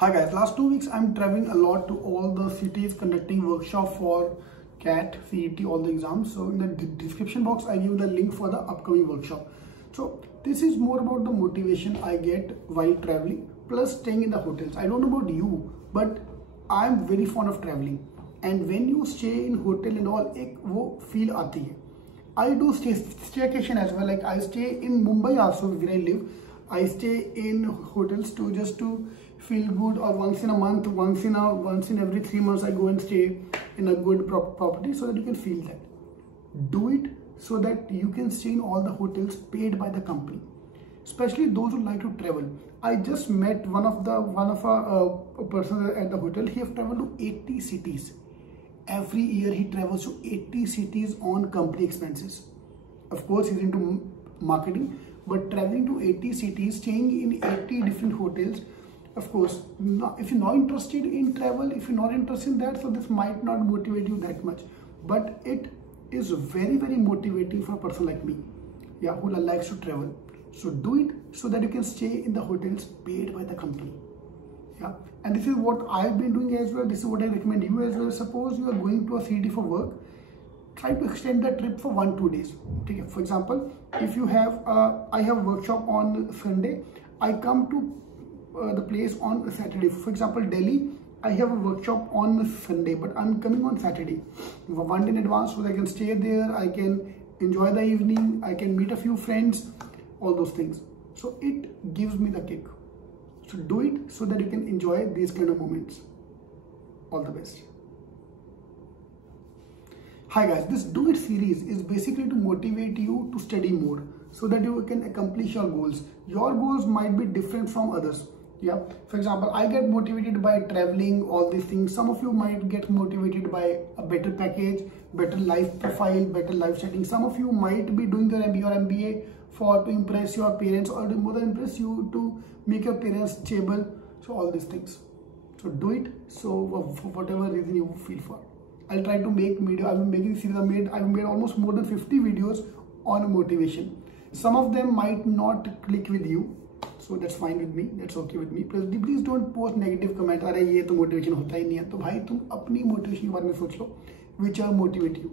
Hi guys, last 2 weeks I'm traveling a lot to all the cities conducting workshop for CAT, CET, all the exams. So in the description box I give the link for the upcoming workshop. So this is more about the motivation I get while traveling plus staying in the hotels. I don't know about you, but I'm very fond of traveling. And when you stay in hotel and all, एक वो feel आती है. I do staycation as well. Like I stay in Mumbai also where I live. I stay in hotels to feel good, or once in a month, once in every 3 months I go and stay in a good property so that you can feel that. Do it so that you can stay in all the hotels paid by the company, especially those who like to travel. I just met one of a person at the hotel. He have traveled to 80 cities. Every year he travels to 80 cities on company expenses. Of course, he's into marketing, but traveling to 80 cities, staying in 80 different hotels. Of course, if you're not interested in travel, if you're not interested in that, so this might not motivate you that much. But it is very, very motivating for a person like me, yeah, who likes to travel. So do it so that you can stay in the hotels paid by the company. Yeah, and this is what I've been doing as well. This is what I recommend you as well. Suppose you are going to a city for work, try to extend the trip for 1-2 days. Okay, for example, if you have I have a workshop on Sunday, I come to the place on Saturday. For example, Delhi, I have a workshop on Sunday, but I'm coming on Saturday. 1 day in advance so that I can stay there, I can enjoy the evening, I can meet a few friends, all those things. So it gives me the kick. So do it so that you can enjoy these kind of moments. All the best. Hi guys, this Do It series is basically to motivate you to study more so that you can accomplish your goals. Your goals might be different from others. Yeah, for example, I get motivated by traveling, all these things. Some of you might get motivated by a better package, better life profile, better life setting. Some of you might be doing your MBA to impress your parents, or to more than impress you, to make your parents stable. So all these things. So do it. So for whatever reason you feel for. I'll try to make video. I've been making series. I've made almost more than 50 videos on motivation. Some of them might not click with you, so that's fine with me. That's okay with me. Please don't post negative comment. अरे ये तो motivation होता ही नहीं है. तो भाई तुम अपनी motivation के बारे में सोच लो, which are motivate you.